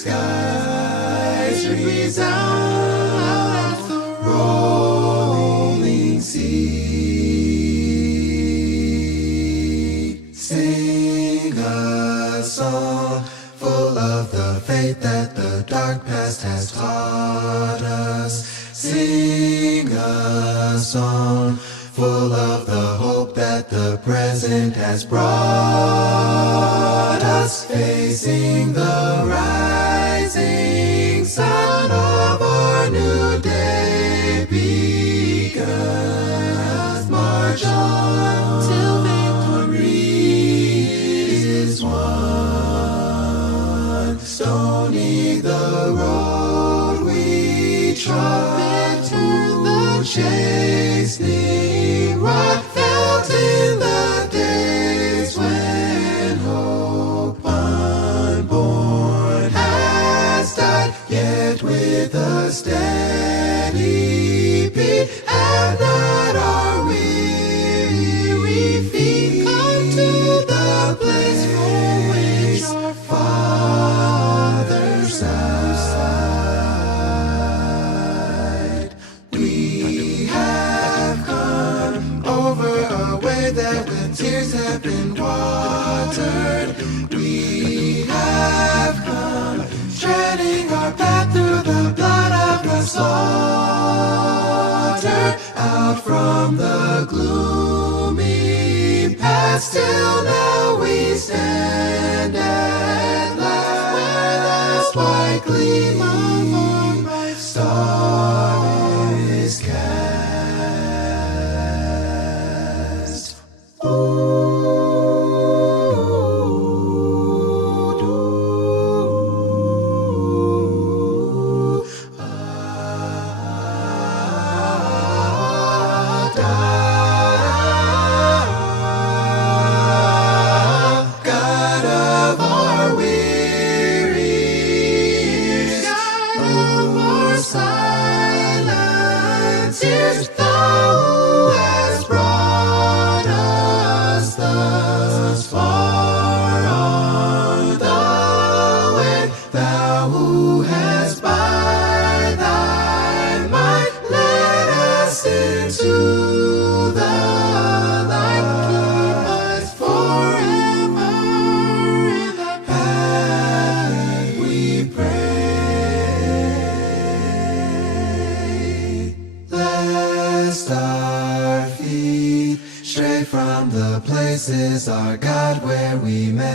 skies resound as the rolling sea. Sing a song full of the faith that the dark past has taught us. Sing a song full of the hope that the present has brought us. Facing the rising sun of our new day begun. March on till victory is won. Stony the road we trod to the chastening rod, felt in the days when hope unborn has died, yet with a steady beat and not our weary feet come to the place from which our fathers sighed. We have come over a way that with tears have been watered. We have come treading our path through the blood of the slaughter, out from the gloomy past till now we stand at last, where the slight gleam of our bright star is cast. God of our weary years, God of our silent tears, thou who hast brought us thus far on the way, thou who hast by thy might led us into the light, keep us forever in the path we pray. Lest our feet stray from the places, our God, where we met.